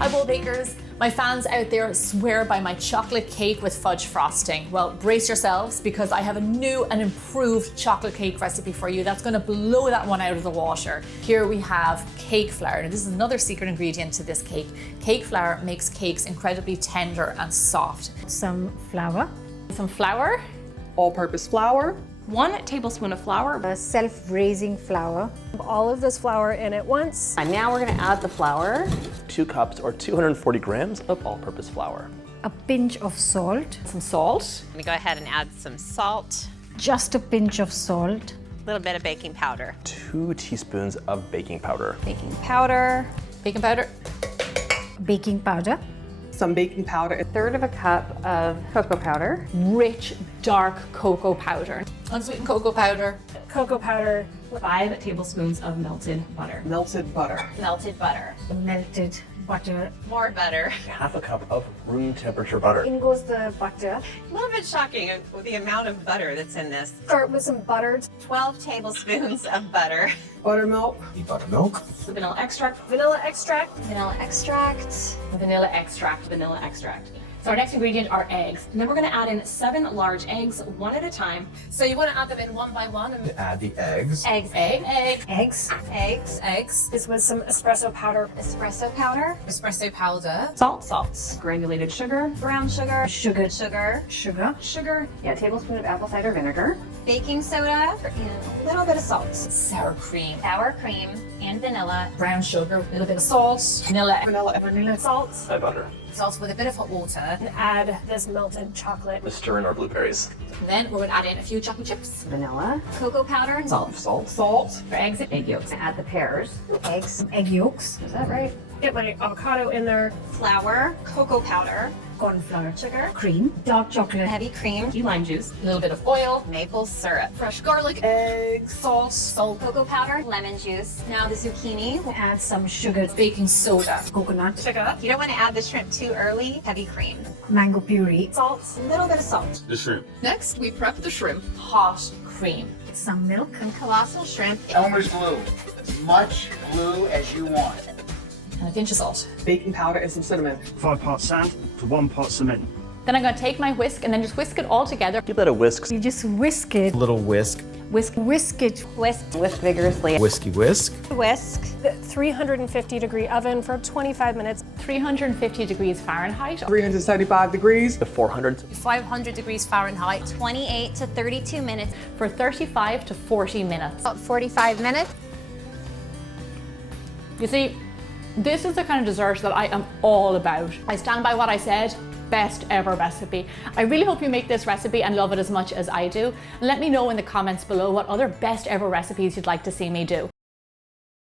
Hi bowl bakers. My fans out there swear by my chocolate cake with fudge frosting. Well, brace yourselves because I have a new and improved chocolate cake recipe for you that's gonna blow that one out of the water. Here we have cake flour. Now this is another secret ingredient to this cake. Cake flour makes cakes incredibly tender and soft. Some flour. Some flour. All-purpose flour. 1 tablespoon of flour. A self-raising flour. All of this flour in at once. And now we're gonna add the flour. 2 cups or 240 grams of all-purpose flour. A pinch of salt. Some salt. Let me go ahead and add some salt, Just a pinch of salt. a little bit of baking powder. 2 teaspoons of baking powder. Baking powder. Baking powder. Baking powder. Some baking powder. 1/3 of a cup of cocoa powder. Rich, dark cocoa powder. Unsweetened cocoa powder. Cocoa powder. 5 tablespoons of melted butter. Melted butter. Melted butter. Melted butter. More butter. Half a cup of room temperature butter. In goes the butter. A little bit shocking with the amount of butter that's in this. Start with some butter. 12 tablespoons of butter. Buttermilk. Buttermilk. Vanilla extract. Vanilla extract. Vanilla extract. Vanilla extract. Vanilla extract. So our next ingredient are eggs. And then we're gonna add in 7 large eggs, 1 at a time. So you want to add them in one by one. And Add the eggs. Eggs. egg. Eggs. Eggs. Eggs. This was some espresso powder. Espresso powder. Espresso powder. Salt. Granulated sugar. Brown sugar. Sugar. Sugar. Sugar. Sugar. Yeah, a tablespoon of apple cider vinegar. Baking soda. And a little bit of salt. Sour cream. Sour cream and vanilla. Brown sugar. A little bit of salt. Vanilla. Vanilla salt. Add butter. Salt with a bit of hot water. And add this melted chocolate. Stir in our blueberries. And then we're going to add in a few chocolate chips. Vanilla. Cocoa powder. Salt. Salt. For eggs and egg yolks. Add the pears. Eggs. Egg yolks. Is that right? Get my avocado in there. Flour. Cocoa powder. Corn flour. Sugar. Cream. Dark chocolate. Heavy cream. Key lime juice. A little bit of oil. Maple syrup. Fresh garlic. Eggs. Salt. Cocoa powder. Lemon juice. Now the zucchini. Add some sugar. Baking soda. Coconut. Sugar. You don't want to add the shrimp too early. Heavy cream. Mango puree. Salt. A little bit of salt. The shrimp. Next, we prep the shrimp. Hot cream. Some milk. And colossal shrimp. Elmer's glue. As much glue as you want. And a pinch of salt. Baking powder and some cinnamon. 5 parts sand to 1 part cement. Then I'm going to take my whisk and then just whisk it all together. Give that a whisk. You just whisk it. Little whisk. Whisk. Whisk it. Whisk. Whisk vigorously. Whiskey whisk. Whisk. The 350-degree oven for 25 minutes. 350 degrees Fahrenheit. 375 degrees. To 400. 500 degrees Fahrenheit 28 to 32 minutes. for 35 to 40 minutes. About 45 minutes. You see, this is the kind of dessert that I am all about. I stand by what I said. Best ever recipe. I really hope you make this recipe and love it as much as I do. Let me know in the comments below what other best ever recipes you'd like to see me do.